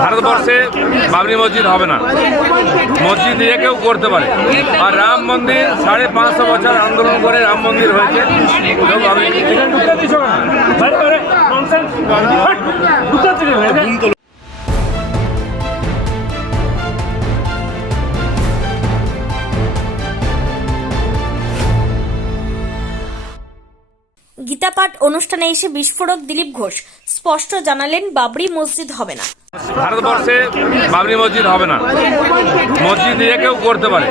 ভারতবর্ষে বাবরি মসজিদ হবে না। মসজিদ নিয়ে কেউ করতে পারে। আর রাম মন্দির 550 বছর আন্দোলন করে রাম মন্দির হয়েছে। গীতাপাঠ অনুষ্ঠানে এসে বিস্ফোরক দিলীপ ঘোষ স্পষ্ট জানালেন বাবরি মসজিদ হবে না। ভারতবর্ষে বাবরি মসজিদ হবে না। মসজিদ নিয়ে কেউ করতে পারে।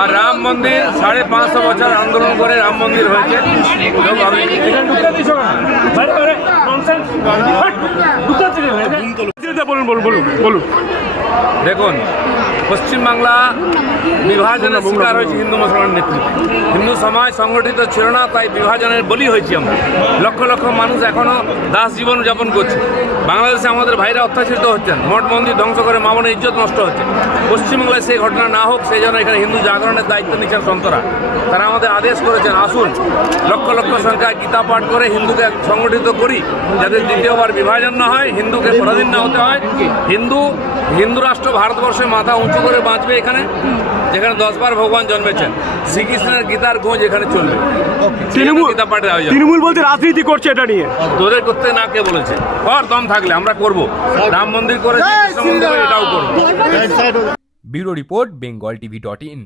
আর রাম মন্দির 550 বছর আন্দোলন করে রাম মন্দির হয়েছে। দেখুন, পশ্চিমবাংলা বিভাজনের শিকার হয়েছে হিন্দু মুসলমান নেতৃত্বে। হিন্দু সমাজ সংগঠিত ছিল না, তাই বিভাজনের বলি হয়েছি আমরা। লক্ষ লক্ষ মানুষ এখনো দাস জীবন যাপন করছে। বাংলাদেশে আমাদের ভাইরা অত্যাচারিত হচ্ছেন, মঠ মন্দির ধ্বংস করে মা বোনের ইজ্জত নষ্ট হচ্ছে। পশ্চিমবাংলায় সেই ঘটনা না হোক, সেই জন্য এখানে হিন্দু জাগরণের দায়িত্ব নিচ্ছেন সন্তরা। তারা আমাদের আদেশ করেছেন, আসুন লক্ষ লক্ষ সংখ্যায় গীতা পাঠ করে হিন্দুকে সংগঠিত করি, যাতে দ্বিতীয়বার বিভাজন না হয়, হিন্দুকে পরাধীন না হতে হয়। হিন্দু রাষ্ট্র ভারতবর্ষে মাথা উঁচু করে বাঁচবে এখানে, যেখানে 10 বার ভগবান জন্মেছেন। শ্রীকৃষ্ণের গীতার খোঁজ এখানে চলবে। গীতা পাঠের আয়োজন। তৃণমূল বলতে রাজনীতি করছে এটা নিয়ে। তোদের করতে না কে বলেছে? কর, দম থাকলে আমরা করব। রাম মন্দির করে এটাও করবো। Bureau report, bengaltv.in।